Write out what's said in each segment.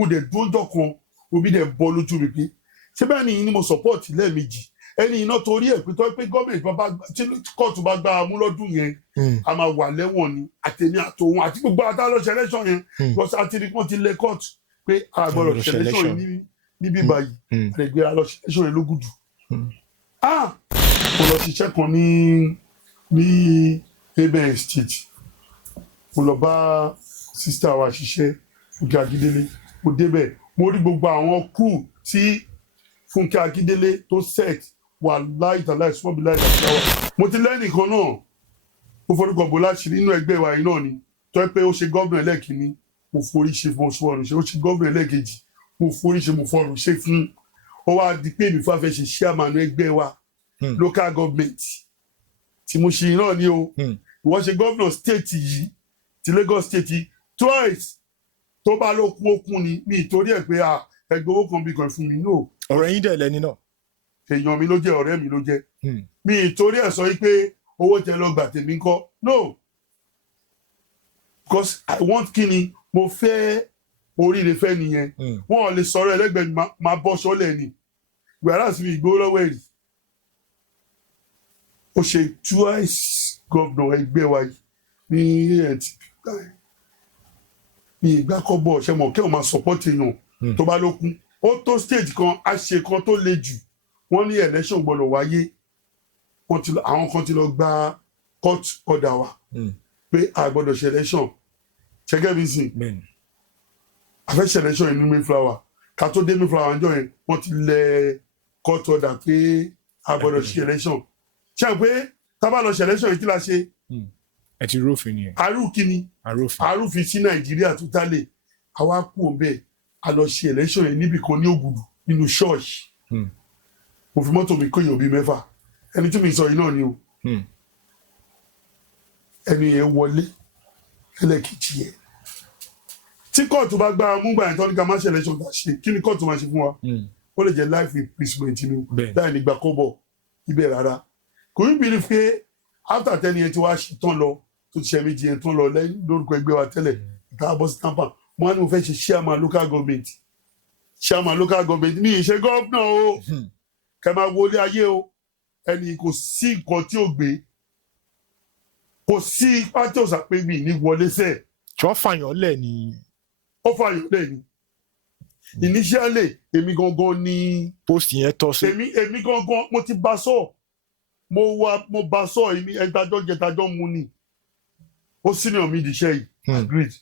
mo dẹ̀ dúró jọ kan omi dẹ̀ bọ́ lójú mi pé ṣé bẹ́ẹ̀ ni ni mo support lẹ́ẹ̀mejì ẹni iná torí ẹ̀ pé tó pé gọ́ọ̀mẹ̀ntì tí kóòtù bá gbá mú lọ́dún yẹn a máa wà lẹ́wọ̀n ni àtẹ̀mí àtòun àti gbogbo àtàlọ́ election yẹn because àti ní wọ́n ti lé kóòtù pé a gbọ́dọ̀ election yìí níbí báyìí àdègbè àlọ́ election yẹn ló gùdù. mo lọ ṣiṣẹ́ kan ní Aben Estate mo lọ bá sísítà wa ṣiṣẹ́ Fúnkẹ́ Akíndélé mo débẹ̀ mo rí gbogbo àwọn crew tí Fúnkẹ́ Akíndélé tó set wà láìtàláì sọ́bí láìtàláwà mo ti lẹ́nìkan náà mo forúkọ bò láṣìírí inú ẹgbẹ́ wa yìí náà ni tó yẹ pé ó ṣe gómìnà ẹlẹ́ẹ̀kínní mo forí ṣe fún oṣù ọ̀run ṣe ó ṣe gómìnà ẹlẹ́ẹ̀kejì mo forí ṣe mo fọrùn ṣe fún ó wá di pé mi fàfẹ́ ṣe chairman ẹgbẹ́ wa local government tí mo ṣe náà ni o ìwọ ṣe gómìnà state yìí ti Lagos state yìí twice tó bá ló kún okun ni mi ìtorí ẹ̀ pé ẹgbẹ́ owó kan bí kan fún mi no. ọ̀rẹ́ yín dẹ̀ lẹ́ni náà. èèyàn mi ló jẹ́ ọ̀rẹ́ mi ló jẹ́ mi ìtorí ẹ̀ sọ pé owó tẹ lọ gbà tèmi ńkọ́ no because I want kíni mo fẹ́ oríire fẹ́ nìyẹn wọn ò lè sọ̀rọ̀ ẹlẹ́gbẹ̀ẹ́ mi máa bọ́ sọ́lẹ̀ ni gbàrà sí mi ìgbówó lọ́wọ́ ẹ̀rì ó ṣe twice gómìnà ẹgbẹ́ wa ní ní ìgbà kọ́bọ̀ ṣe mọ̀ kí wọ́n máa support èèyàn tó bá lókun ó tó stage kan a ṣe kan tó le jù wọ́n ní election gbọ́dọ̀ wáyé àwọn kan ti lọ gba court order wa pé a gbọ́dọ̀ ṣe election ṣẹ́gẹ́ bí sìn a fẹ́ ṣe election ní Mayflower ká tó dé Mayflower ọjọ́ yẹn wọ́n ti lẹ court order pé a gbọ́dọ̀ ṣe election ṣe à ń pé tá bá lọ ṣe election yìí kí la ṣe. ẹ ti rófin ni. arúfin arúfin sí Nàìjíríà tó tálẹ̀ àwa kú òun bẹ́ẹ̀ a lọ ṣe election yẹn níbì kan ní Ògùdù nínú ṣọ́ọ̀ṣì mo fi mọ́tò mi kó èèyàn bíi 6 ẹni tí mi sọ yìí náà ni o ẹni yẹn wọlé ẹlẹ́kìtì yẹn tí kóòtù bá gbá múgbà yẹn tó ní ká má ṣe election tá a ṣe kí ni kóòtù máa ṣe fún wa ó lè jẹ́ life imprisonment ni láì nígbà kọ́bọ̀ ibẹ̀ rárá kò ní bìrì pé after 10 yẹn tí wàá ṣe tán lọ tó ti ṣe méjì yẹn tán lọ lẹ́yìn lórúkọ ẹgbẹ́ wa tẹ́lẹ̀ ìta bọ́ sí tampa mo wá ní mo fẹ́ ṣe chairman local government ní ìṣe gómìnà o kẹ máa wọlé ayé o ẹni kò sí nǹkan tí ó gbé kò sí ipá tí ó sàpé mi ní wọlé sẹ. tí wọ́n fàyàn lẹ̀ ni. ó fàyàn lẹ̀ ni initially èmi gangan ni. post yẹn tọ́ sí. èmi gangan mo ti bá sọ mo bá sọ èmi ẹgbàjọ jẹtajọ mu ni ó senior mi di iṣẹ́ yìí agreed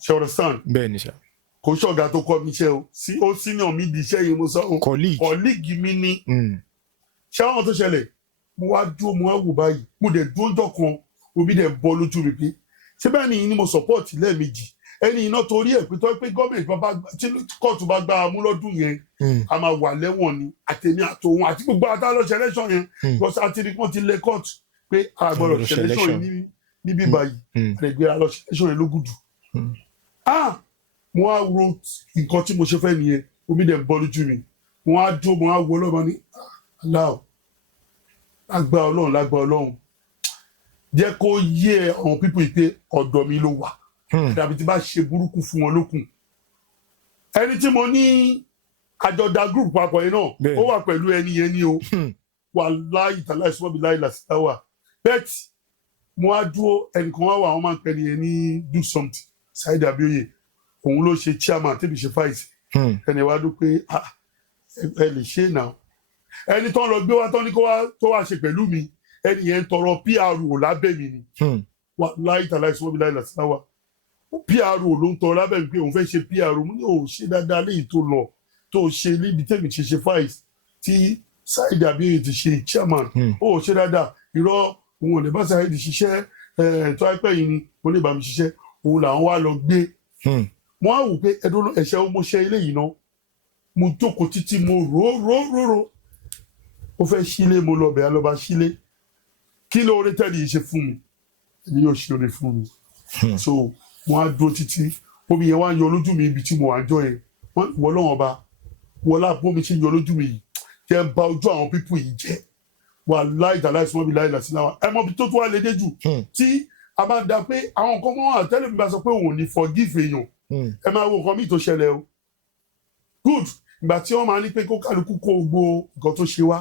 ṣe understand. bẹ́ẹ̀ ni sá. kò ṣọ̀gá tó kọ́ mi iṣẹ́ o ó senior mi di iṣẹ́ yìí mo sọ o colleague mi ni. ṣé àwọn tó ṣẹlẹ̀ mo wá dúró mo wá wò báyìí mo dẹ̀ dúró jọ kan omi dẹ̀ bọ́ lójú mi pé ṣé bẹ́ẹ̀ ni mo support lẹ́ẹ̀mejì ẹni iná torí ẹ̀ pé tó pé gọ́ọ̀mẹ̀ntì tí kóòtù bá gbá mú lọ́dún yẹn a máa wà lẹ́wọ̀n ni àtẹ̀mí àtòun àti gbogbo àtàlọ́ election yẹn because àti ní wọ́n ti lé kóòtù pé a gbọ́dọ̀ election yìí níbí báyìí àdègbè àlọ́ election yẹn ló gùdù. mo á ro nǹkan tí mo ṣe fẹ́ nìyẹn omi dẹ̀ bọ́ lójú mi mo á dúró mo á wo ọlọ́mọ ní aláwọ̀ lágbá ọlọ́run jẹ́ kó yé àwọn pípọ̀ ìpè ọ̀dọ̀ mi ló wà dàbí tí bá ṣe burúkú fún wọn lókun ẹni tí mo ní àjọdá group papọ̀ yẹn náà ó wà pẹ̀lú ẹni yẹn ní o wà láì tàláì sọ́bí láì làṣítáwà bẹ́ẹ̀tì mo á dúró ẹnìkan wá wà wọ́n máa ń pẹ́ nìyẹn ní do something Saheed Abioye òun ló ṣe chairman tẹ́bi ṣe fáìsì ẹni wá dún pé ẹ lè ṣe náà ẹni tó ń lọ gbé wá tán ní tó wá ṣe pẹ̀lú mi ẹni yẹn ń tọrọ PR lábẹ́ mi ni wà láì tàláì sọ́bí láì làṣítáwà PR ló ń tọrọ lábẹ́ mi pé òun fẹ́ ṣe PR mo ní òun ṣe dáadáa léyìí tó lọ tó ṣe níbi tẹ́mi ṣe fáìsì tí Saheed Abioye ti ṣe chairman ó ṣe dáadáa irọ́ òun ò lè bá Saheed ṣiṣẹ́ tó àìpẹ́ yìí ni mo lè bá mi ṣiṣẹ́ òun làwọn wá lọ gbé mo á wò pé ẹdún ẹ̀ṣẹ̀ ọmọ ṣe eléyìí náà mo jókòó títí mo rò ó fẹ́ sílé mo lọ bẹ̀ á lọ bá sílé kí ló orí tẹ́lẹ̀ yìí ṣe fún mi ẹni yóò ṣe orí fún mi so mo á dúró títí omi yẹn wá ń yọ lójú mi ibi tí mo wà ń jọ yẹn wọ́n lọ́wọ́ ọba wọlá bómi ṣe yọ lójú mi yìí jẹ́ ba ojú àwọn pípù yìí jẹ́ wà láì dà láì sọ́mọ́ bí láì làsí láwà ẹ mọ bí tó tó wà lédè jù tí a máa ń da pé àwọn nǹkan mọ́ àtẹ́lẹ̀ mi bá sọ pé òun ò ní forgive èèyàn ẹ máa wo nǹkan míì tó ṣẹlẹ̀ o good ìgbà tí wọ́n máa ní pé kó kálukú kó gbogbo nǹkan tó ṣe wá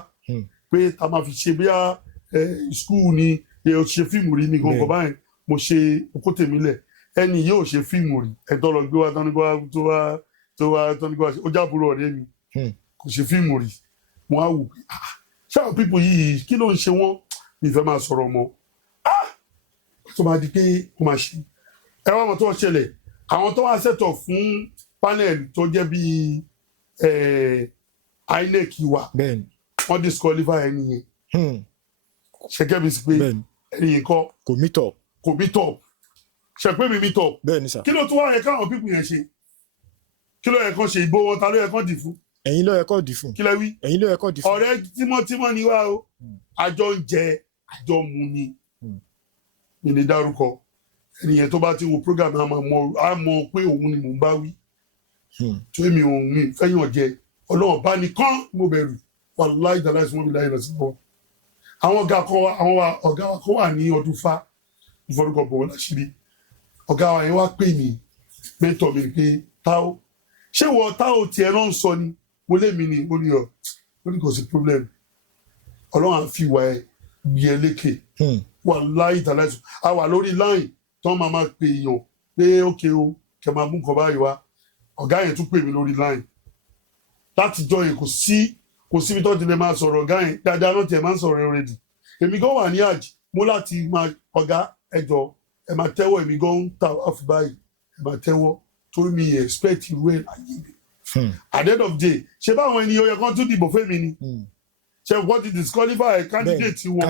pé ta máa fi ṣe bíyà skul ni o ṣe fíìmù rí ní gbọ̀ngàn báyìí mo ṣe okó tèmi lẹ̀ ẹni yóò ṣe fíìmù rí ẹ̀tọ́ lọ gbé wá tó wá ó jábúrò ọ̀rẹ́ mi kò ṣe fíìmù rí mo á wò pé ṣáà pípò yìí kí ló ń ṣe wọ́n mi fẹ́ máa sọ̀rọ̀ mọ́ tó máa di pé kó máa ṣe ẹ wá mọ̀ tó ṣẹlẹ̀ àwọn tó wá ṣètò fún panel tó jẹ́ bíi INEC wa wọ́n disqualify ẹni yẹn ṣẹkẹ́ mi sì pé ẹni yẹn kọ́ kò meet up ṣẹpẹ́ mi meet up kí ló tún wá yẹ káwọn pípù yẹn ṣe kí ló yẹ kán ṣe ìbò wọn ta ló yẹ kán dì fún. ẹ̀yin ló yẹ kán dì fún. kí lẹ wí. ẹ̀yin ló yẹ kán dì fún. ọ̀rẹ́ tímọ́tímọ́ ni wá o àjọ ń jẹ àjọ mu ni mi ní dárúkọ ẹnìyẹn tó bá ti wo program á mọ̀ pé òun ni mò ń bá wí tó èmi òun mi fẹ́yàn jẹ ọlọ́run bá nìkan mo bẹ̀rù wàláì dàlá ìsúnmọ́ mi láyé lọ sí wọn. àwọn ọ̀gá wa kan wà ní ọdún fa ìfọdúkọ bọ̀ wọ́n láṣìírí ọ̀gá wa yẹn wá pè mí mẹ́tọ̀ mi pé táó ṣé wọ táó tiẹ̀ náà ń sọ ni mo lé mi ni ó ní kò sí problem ọlọ́run à ń fi wà ẹ́ yẹ lékè wàláì dàlá ìsúnmọ́ a wà lórí line tó máa pè èèyàn pé ókè o kẹ máa mú nǹkan báyìí wá ọ̀gá yẹn tún pè mí lórí line látijọ́ yẹn kò síbi tó ti lè máa sọ̀rọ̀ ọ̀gá yẹn dáadáa náà tiẹ̀ máa ń sọ̀rọ̀ already èmi gan wà ní àjì mo láti máa ọ̀gá ẹjọ́ ẹ máa tẹ́wọ́ èmi gan ń ta wá fún báyìí ẹ máa tẹ́wọ́ torí mi expect irú ẹ̀ láyé mi at the end of the day ṣé báwọn ènìyàn yẹ kán tún dìbò fún mi ni ṣe wọ́n ti disqualify candidate wọn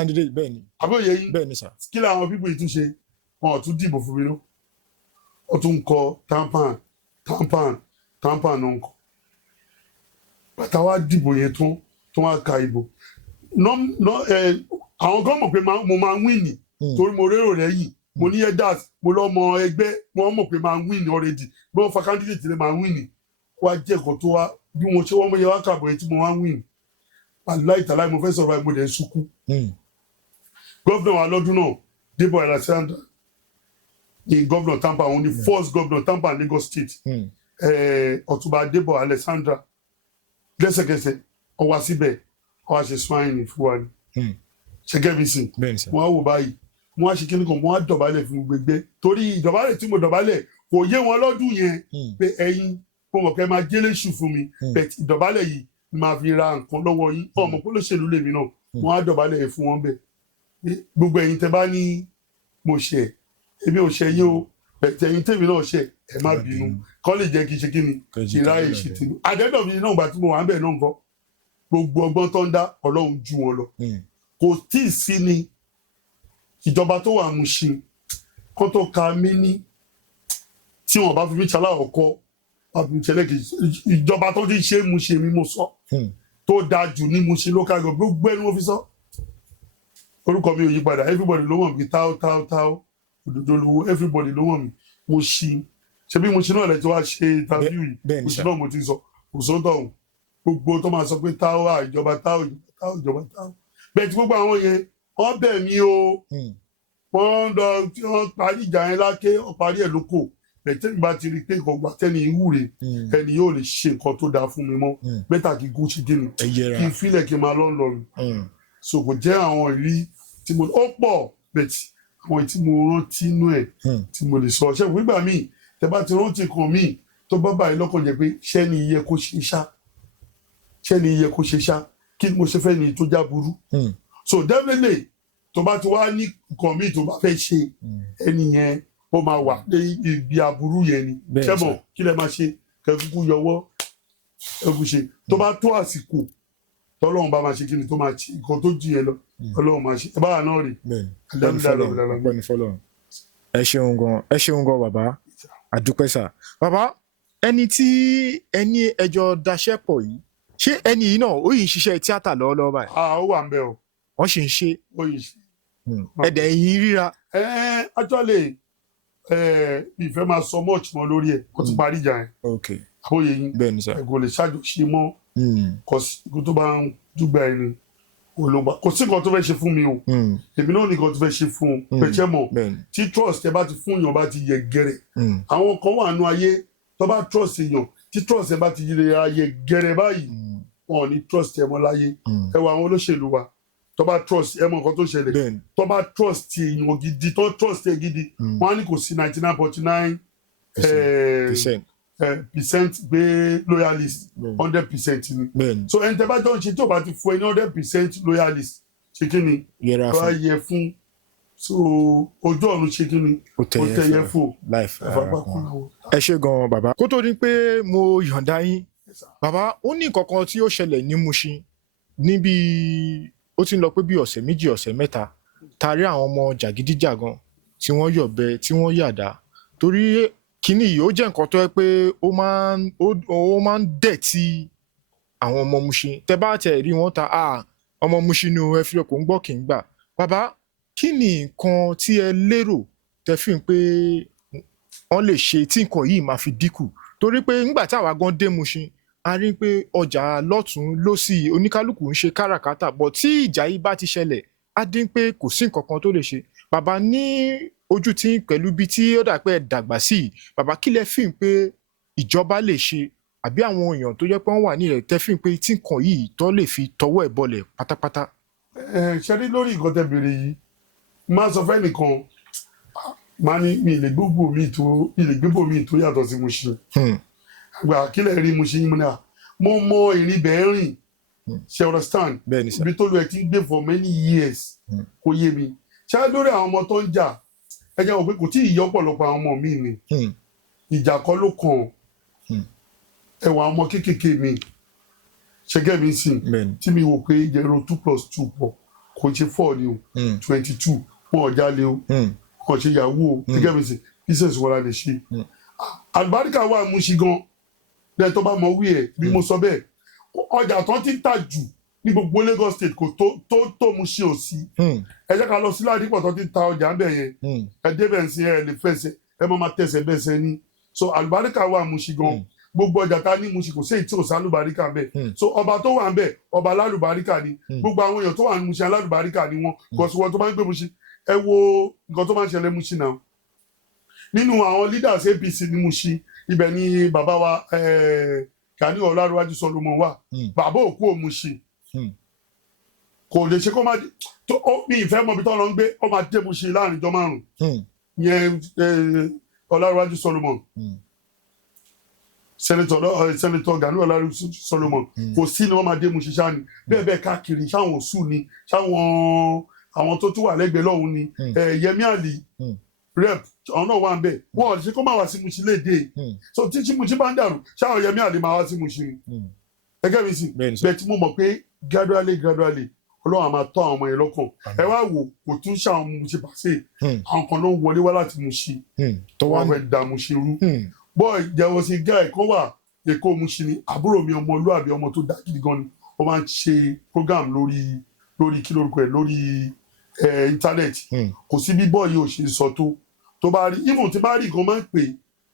àbóyè yín kí làwọn people yìí tún ṣe wọn ò tún dìbò fún mi lọ wọn tún ń kọ tampan náà ń kọ bàtà wá dìbò yẹn tó wá ka ìbò àwọn gan mọ̀ pé mo máa ń wíìnì torí mo rérò lẹ́yìn mo ní elders mo lọ́mọ ẹgbẹ́ wọn mọ̀ pé máa ń wíìnì already bí wọ́n fa candidate lè máa ń wíìnì wá jẹ́ ẹ̀kọ́ tó wá bí mo ṣe wọ́n mọ̀ yẹ wá kàbọ̀ yẹn tí mo wá ń wíìnì aláìtàláì mo fẹ́ sọ̀rọ̀ àìmọ̀ dẹ̀ sunkún gọ́vnà wa lọ́dún náà Debo Alexander ní gọ́vnà Tampa òun ni first gọ́vnà Tampa Lagos State Ọ̀túnba Debo Alexander lẹ́sẹ̀kẹsẹ̀ ó wá síbẹ̀ ó wá ṣe swine fún wa ni ṣẹ́gẹ́ mi sìn wọ́n á wò báyìí wọ́n á ṣe kíní kan wọ́n á dọ̀bálẹ̀ fún gbẹgbẹ torí ìdọ̀bálẹ̀ tí mo dọ̀bálẹ̀ kò yé wọn lọ́dún yẹn pé ẹ̀yin mo mọ̀ kẹ́ máa jẹ́lé ṣù fún mi bẹ̀t ìdọ̀bálẹ̀ yìí máa fi ra nǹkan lọ́wọ́ yín ọmọ kó ló ṣèlú lèmi náà wọ́n á dọ̀bálẹ̀ yẹn fún wọn bẹ̀ gbogbo ẹ̀yin tẹ́ bá ní mo ṣẹ̀ èmi ò ṣẹ̀ yín o bẹ̀t ẹ̀yin tèmi náà ṣẹ̀ ẹ má bínú kọ́ lè jẹ́ kí ṣe kí ni ìráyè ṣe tìǹbù àdẹ́dọ̀ mi náà gbà tí mo wà ń bẹ̀ náà nǹkan gbogbo ọgbọ́n tó ń dá ọlọ́run ju wọn lọ kò tí ì sí ni ìjọba tó wà Mushin kó tó ka mí ní tí wọn bá fi mí ṣaláwọ̀ kọ́ wọ́n fi mí ṣẹlẹ̀ kì í ìjọba tó ti ṣe Mushin mi mo sọ tó dáa jù ní Mushin local government gbogbo ẹni mo fi sọ orúkọ mi ò yí padà everybody ló mọ̀ mí táó òdòdó lówó everybody ló mọ̀ mí Mushin ṣebí Mushin náà lẹ tí wàá ṣe interview yìí Mushin náà mo ti sọ kò sóńtọ̀ ọ̀hún gbogbo tó máa sọ pé táó ìjọba táó bẹ́ẹ̀ tí gbogbo àwọn yẹn wọ́n bẹ̀ mí o wọ́n lọ tí wọ́n parí ìjà yẹn láké wọ́n parí ẹ̀ lóko bẹ̀tẹ́ mi bá ti rí i pé nǹkan gbà tẹ́ni ìwúre ẹni yóò lè ṣe nǹkan tó dáa fún mi mọ́ bẹ́tà kí gún ṣe dínú kí n fílẹ̀ kí n máa lọ́rùn so kò jẹ́ àwọn ìrí tí mo ó pọ̀ bẹ̀tì àwọn tí mo rántí inú ẹ̀ tí mo lè sọ ṣé nígbà míì tẹ bá ti rántí kan míì tó bá báyìí lọ́kàn jẹ́ pé ṣẹ́ni iye kó ṣe ṣá kí mo ṣe fẹ́ ni tó já burú so definitely tó bá ti wá ní nǹkan míì tó bá fẹ́ ṣe ẹni yẹn ó máa wà ní ibi aburú yẹn ni ṣẹ́bọ̀ kí lẹ máa ṣe kẹkúkú yọwọ́ ẹkú ṣe tó bá tó àsìkò tọ́lọ́run bá máa ṣe kí ni tó máa ṣe nǹkan tó jù yẹn lọ ọlọ́run máa ṣe ẹ báwa náà rè ẹ ṣeun gan bàbá àdúpẹ́ sà bàbá ẹni tí ẹni ẹjọ́ daṣẹ́ pọ̀ yìí ṣé ẹni yìí náà ó yìí ń ṣiṣẹ́ tíátà lọ́wọ́lọ́wọ́ báyìí. ó wà ń bẹ o. wọ́n sì ń ṣe. ó yìí ṣe. ẹ̀dẹ̀ yìí ríra. actually ìfẹ́ máa sọ much mọ́ lórí ẹ̀ kó ti parí ìjà yẹn. àbóyè yín bẹ́ẹ̀ni sà. kò lè ṣàjọṣe mọ́ kò tó bá ń dúgbà ẹni olùgbà kò sí nǹkan tó fẹ́ ṣe fún mi o èmi náà ní nǹkan tó fẹ́ ṣe fún un pẹ̀jẹ́ mọ̀ tí trust ẹ bá ti fún èèyàn bá ti yẹ gẹ̀rẹ̀ àwọn kan wà nù ayé tó bá trust èèyàn tí trust ẹ bá ti yẹ gẹ̀rẹ̀ báyìí wọn ò ní trust ẹ mọ́ láyé ẹ wọ àwọn olóṣèlú wa tó bá trust ẹ mọ̀ nǹkan tó ṣẹlẹ̀ tó bá trust èèyàn gidi tó trust ẹ gidi wọn á ní kò sí 99.9 percent gbé loyalist 100% ni so ẹni tẹ́ bá jọ ń ṣe tí o bá ti fún ẹ ní 100% loyalist ṣe kí ni tó bá yẹ fún so ojú ọ̀run ṣe kí ni ó tẹ̀yẹ fún ẹ ṣé gan bàbá kó tó di pé mo yọ̀ǹda yín bàbá ó ní nǹkan kan tí ó ṣẹlẹ̀ ní Mushin níbi ó ti ń lọ pé bí ọ̀sẹ̀ méjì ọ̀sẹ̀ mẹ́ta ta rí àwọn ọmọ jàgídíjàgan tí wọ́n yọ̀bẹ tí wọ́n yàdá torí kíní yìí ó jẹ́ nǹkan tó yẹ pé ó máa ń dẹ̀tí àwọn ọmọ Mushin tẹ bá tẹ̀ rí wọn ta ọmọ Mushin ni ẹ fi ọkọ̀ ń gbọ́ kì í gbà bàbá kí ni nǹkan tí ẹ lérò tẹ fi ń pé wọ́n lè ṣe tí nǹkan yìí máa fi dínkù torí pé nígbà tí àwa gan dé Mushin a rí pé ọjà lọ́tún lósì oníkálukú ń ṣe káràkátà bọ̀ tí ìjà yìí bá ti ṣẹlẹ̀ á dín pé kò sí nǹkan kan tó lè ṣe bàbá ní ojú tí pẹ̀lú ibi tí ó dà pé ẹ dàgbà sí i bàbá kí lẹ fi ń pé ìjọba lè ṣe àbí àwọn èèyàn tó jẹ́ pé wọ́n wà ní ẹ̀ tẹ́ fi ń pé tí nǹkan yìí tó lè fi tọwọ́ ẹ̀ bọlẹ̀ pátápátá. ṣe rí lórí nǹkan tẹ́ béèrè yìí máa sọ fẹ́ nìkan máa ní mi lè gbogbo mi tó yàtọ̀ sí Mushin àgbà kílẹ̀ rí Mushin yín múná mo mọ ìrìn bẹ́ẹ̀ rìn ṣe understand ibi tó lu ẹ̀ ti ń gbé for many years kò yé mi ṣáà lórí àwọn ọmọ tó ń jà ẹ jẹ́ wọ́n pé kò tí ì yọ ọ̀pọ̀lọpọ̀ àwọn ọmọ mi ni ìjà kọ́ ló kàn ẹ̀wọ̀n àwọn ọmọ kéékèèké mi ṣẹ́gẹ́ mi sìn tí mi wò pé ìjẹ́rọ 2+2 pọ̀ kò ṣe 4 ni o 22 wọn ò jalè o wọn ṣe yahoo o ṣẹ́gẹ́ mi sìn business wọn la lè ṣe àlùbáríkà wà Mushin gan lẹ́yìn tó bá mọ wí ẹ̀ bí mo sọ bẹ́ẹ̀ ọjà tó ti ń tà jù ní gbogbo Lagos State kò tó Mushin ò sí ẹ jẹ́ ká lọ sí Ládìpọ̀ tó ti ń ta ọjà ń bẹ̀ yẹn ẹ débẹ̀ ń sin ẹ lè fẹsẹ̀ ẹ máa tẹsẹ̀ bẹ́sẹ̀ ní so àlùbáríkà wà Mushin gan gbogbo ọjà tá ní Mushin kò sí èyí tí ò sí àlùbáríkà ń bẹ̀ so ọba tó wà ń bẹ̀ ọba alálùbáríkà ni gbogbo àwọn èèyàn tó wà ní Mushin alálùbáríkà ni wọn gọ̀ọ́sùwọ̀n tó máa ń gbé Mushin ẹ wo nǹkan tó máa ń ṣẹlẹ̀ Mushin náà nínú àwọn leaders APC ní Mushin ibẹ̀ ni bàbá wa Gani Ọlárẹ̀wájú Solomon wà bàbá òkú ò Mushin kò lè ṣe kó má mi ìfẹ́ mọ̀ bí tó lọ ń gbé ó máa dé Mushin láàrin ìjọ márùn-ún yẹn Ọlárẹ̀wájú Solomon Senator Gani Ọlárẹ̀wájú Solomon kò sí ni wọ́n máa dé Mushin ṣáà ni bẹ́ẹ̀ káàkiri ṣáwọn òṣù ni ṣáwọn àwọn tó tún wà lẹ́gbẹ̀ẹ́ lọ́hùn ni Yẹmí Àlì rep àwọn náà wà ń bẹ̀ wọ́n ṣe kó má wá sí Mushin léde so tí Mushin bá ń dàrú ṣáwọn Yẹmí Àlì máa wá sí Mushin ẹgẹ́ mi sì bẹ́ẹ̀ tí mo mọ̀ pé gradually Ọlọ́run a máa tọ́ àwọn ọmọ yẹn lọ́kàn ẹ wá wò kò tún ṣàwọn Mushin pàṣẹ àwọn kan ló ń wọlé wá láti Mushin wọ́n fẹ́ da Mushin rú bọ́ọ̀ ìjẹ́wọ́ sí guy kan wà Èkó Mushin ni àbúrò mi ọmọlúàbí ọmọ tó dá gidi gan ni ó máa ń ṣe program lórí kí lórúkọ ẹ̀ lórí íńtánẹ́ẹ̀tì kò sí bí bọ́ọ̀ yìí ò ṣe sọ tó bá rí even tí bá rí nǹkan máa ń pè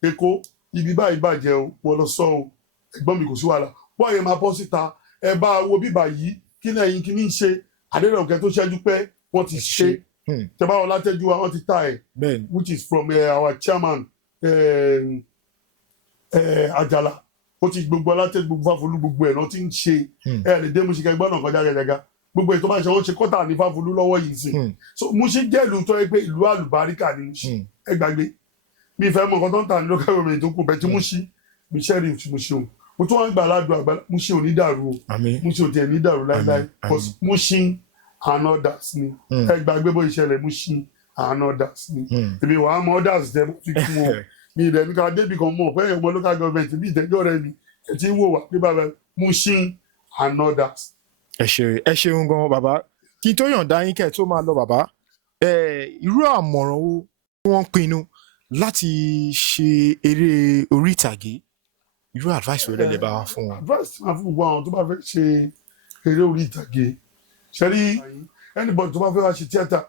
Èkó ibi báyìí bàjẹ́ o wọ́n lọ sọ o ẹ̀gbọ́n mi kò sí wàhálà bọ́ọ̀ yẹn máa bọ́ síta ẹ bá wo bíbà yìí kí lẹ́yìn kí ní ṣe Adérọ̀kẹ́ tó ṣẹ́jú pé wọ́n ti ṣe tẹ́bá wọn látẹ́jú wa wọ́n ti ta ẹ̀ which is from our chairman Àjàlá ó ti gbogbo alátẹ́jú gbogbo Fáfolú gbogbo ẹ̀ náà ti ń ṣe lè dé Mushin kẹgbọ́n náà kọjá gẹ́gẹ́gá gbogbo ètò máa ṣe wọ́n ṣe kọ́tà ní Fáfolú lọ́wọ́ yìí sí so Mushin jẹ́ ìlú tó yẹ pé ìlú àlùbáríkà ni Mushin ẹ gbàgbé mi fẹ́ mọ̀ nǹkan tó ń tà ní local government tó kù bẹ́ẹ̀ tí Mushin mi ṣẹ́rí Mushin o mo tún wọn gbà ládùúgbò àgbà Mushin ò ní dàrú o Mushin ò tiẹ̀ ní dàrú láíláí because Mushin and others ni ẹ gbàgbé bó ìṣẹ̀lẹ̀ Mushin and others ni èmi wàá mọ others tẹ mo fi kún wọn mi ìdẹ̀ ní ká débì kan mọ̀ pé ẹ̀yọ̀mọ local government bí ìtẹ́jọ́ rẹ ni ẹ ti ń wò wá pé bàbá Mushin and others. ẹ ṣeun gan bàbá kí n tó yọ̀ǹda yín kẹ́ ẹ̀ tó máa lọ bàbá irú àmọ̀ràn wo wọ́n pinnu láti ṣe eré orí ìtàgé irú advice wo lè bá wa fún wọn. advice máa fún gbogbo àwọn tó bá fẹ́ ṣe eré orí ìtàgé ṣẹ́rí anybody tó bá fẹ́ wá ṣe tíátà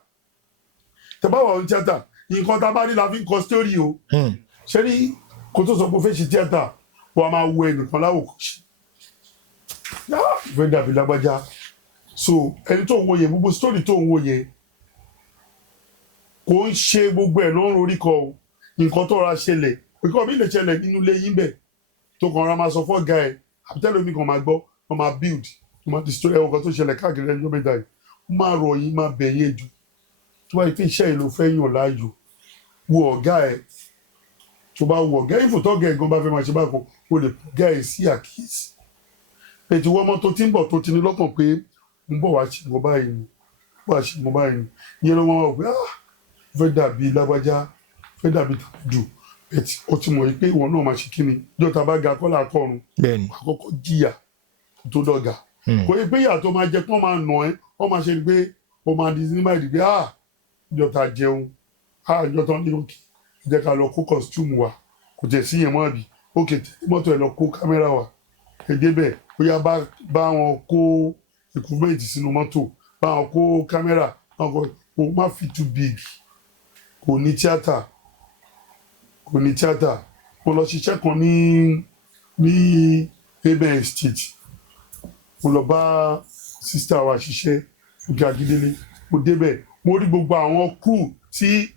tẹ́ bá wà ní tíátà nǹkan tá a bá rí la fi ń kọ story o ṣẹ́rí kó tó sọ pé ó fẹ́ ṣe tíátà wọ́n a máa wo ẹnìkan láwòkọ́ṣe ìfẹ́ dàbí lágbájá so ẹni tó ń wo yẹn gbogbo story tó ń wo yẹn kò ń ṣe gbogbo ẹ̀ lọ́rùn orí kọ o nǹkan tó ra ṣẹlẹ̀ nǹkan mi lè ṣẹlẹ̀ nínú ilé yín bẹ̀ tó kàn ra máa sọ fọ́ọ̀gá ẹ̀ àbítẹ́lẹ̀ omi kan máa gbọ́ wọ́n máa build wọ́n máa destroy ẹ̀wọ̀n kan tó ṣẹlẹ̀ káàkiri ẹjọ́ mẹ́ta yìí wọ́n máa rọ̀ yín máa bẹ̀ yẹn jù tó bá yẹ pé iṣẹ́ yìí ló fẹ́ yàn láàyò wo ọ̀gá ẹ̀ tó bá wo ọ̀gá ìfòtọ́gà ẹ̀ gan bá fẹ́ máa ṣe bákan o lè gá ẹ̀ sí àkíyèsí ètò ìwọ ọmọ tó ti ń bọ̀ tó ti ní lọ́kàn pé ń bọ̀ wá ṣe nǹkan báyìí ni wá ṣe nǹkan báyìí ni ìyẹn ló máa wọ̀ pé fẹ́ dàbí lágbájá fẹ́ dàbí tàbí ẹtì ó ti mọ̀ yìí pé ìwọ náà máa ṣe kíni jọta bá ga kọ́lá akọ́run àkọ́kọ́ jìyà tó dọ̀gà kò yẹ pé ìyà tó máa jẹ kó máa nà ẹ́ wọ́n máa ṣe ni pé ó máa di ní máa di pé jọta jẹun jọta ní òkè jẹ́ ká lọ kó costume wa kò tẹ̀ sí yẹn mọ́ àbí òkè tẹ̀lé mọ́tò ẹ̀ lọ kó kámẹ́rà wa èdè bẹ́ẹ̀ bóyá bá wọn kó equipment sínú mọ́tò bá wọn kó kámẹ́rà kò má fi too big kò ní tíátà mo lọ ṣiṣẹ́ kan ní Aben Estate mo lọ bá sista wa ṣiṣẹ́ Fúnkẹ́ Akíndélé mo débẹ̀ mo rí gbogbo àwọn crew tí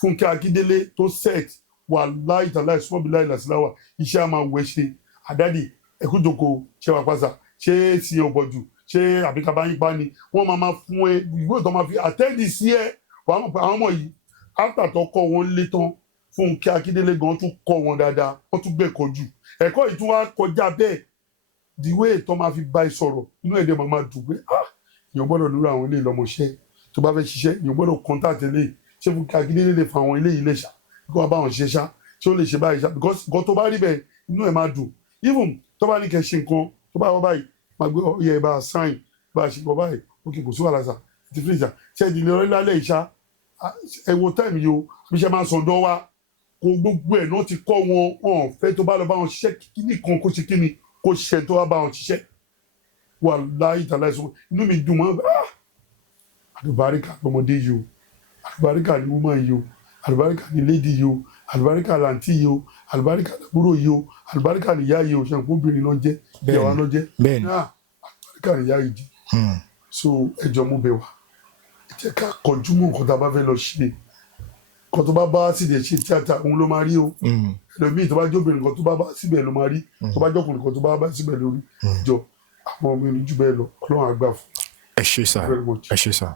Fúnkẹ́ Akíndélé tó set wà láìtàláì sọ́ọ̀bì láìlàsíláwà iṣẹ́ a máa wẹ̀ ṣe àdádì ẹ̀kújòkó ṣe wà pàṣà ṣé ti ọ̀bọ̀jù ṣé àbíkábá yín pa ni wọ́n máa fún ẹ ìwé ìtọ́ máa fi àtẹ́ẹ̀dì sí ẹ wàá mọ̀ pé àwọn ọmọ yìí after tó kọ́ wọn lé tán Fúnkẹ́ Akíndélé gan tún kọ́ wọn dáadáa wọ́n tún gbẹ̀kọ́ jù ẹ̀kọ́ yìí tún wá kọjá bẹ́ẹ̀ ìwé ìtọ́ máa fi bá ẹ sọ̀rọ̀ inú ẹ̀dẹ̀ máa dùn pé èèyàn gbọ́dọ̀ lórí àwọn ilé ìlọmọṣẹ́ tó bá fẹ́ ṣiṣẹ́ èèyàn gbọ́dọ̀ contact eléyìí ṣé Fúnkẹ́ Akíndélé lè fa àwọn ilé yìí lè ṣá kí wọ́n bá wọn ṣiṣẹ́ ṣá ṣé ó lè ṣe báyìí ṣá because nǹkan tó bá rí bẹ́ẹ̀ inú ẹ̀ máa dùn even tó bá ní kẹ́ ṣe nǹkan tó bá wọ́n báyìí máa gbé ọyẹ ẹ̀ bá a sign bá a ṣe bọ́ báyìí ókè kò sí wàhálà sà ti fi ìjà ṣe ìdílé ọ̀rẹ́ lálẹ́ ìṣá ẹ wo táìmù yìí o bí ṣe máa sọ̀dọ̀ wa kò gbogbo ẹ̀ náà ti kọ́ wọn hàn fẹ́ tó bá lọ bá wọn ṣiṣẹ́ kíní kan kó ṣe kíní kó ṣiṣẹ́ tó wá bá wọn ṣiṣẹ́ wà láì tàlá ìṣòro inú mi dùn mọ́ àlùbáríkà lọmọdé yìí o àlùbáríkà ni woman yìí o àlùbáríkà ni lady yìí o àlùbáríkà làǹtí yìí o àlùbáríkà làbúrò yìí o àlùbáríkà nìyá yìí o ṣàǹkó obìnrin náà jẹ́ ìyàwó náà jẹ́ àlùbáríkà nìyá yìí di so ẹjọ́ mú bẹ wá ẹ jẹ́ ká kọjú mọ́ nǹkan tá a bá fẹ́ lọ ṣe nǹkan tó bá bá síbẹ̀ ṣe tíátà òun ló máa rí o ẹlòmíì tó bá jóbìnrin nǹkan tó bá bá síbẹ̀ ló máa rí tó bá jọkùnrin nǹkan tó bá bá síbẹ̀ lórí jọ àwọn ọmọ ìlú jù bẹ́ẹ̀ lọ Ọlọ́run á gbà fún. ẹ ṣé sà ẹ ṣé sà.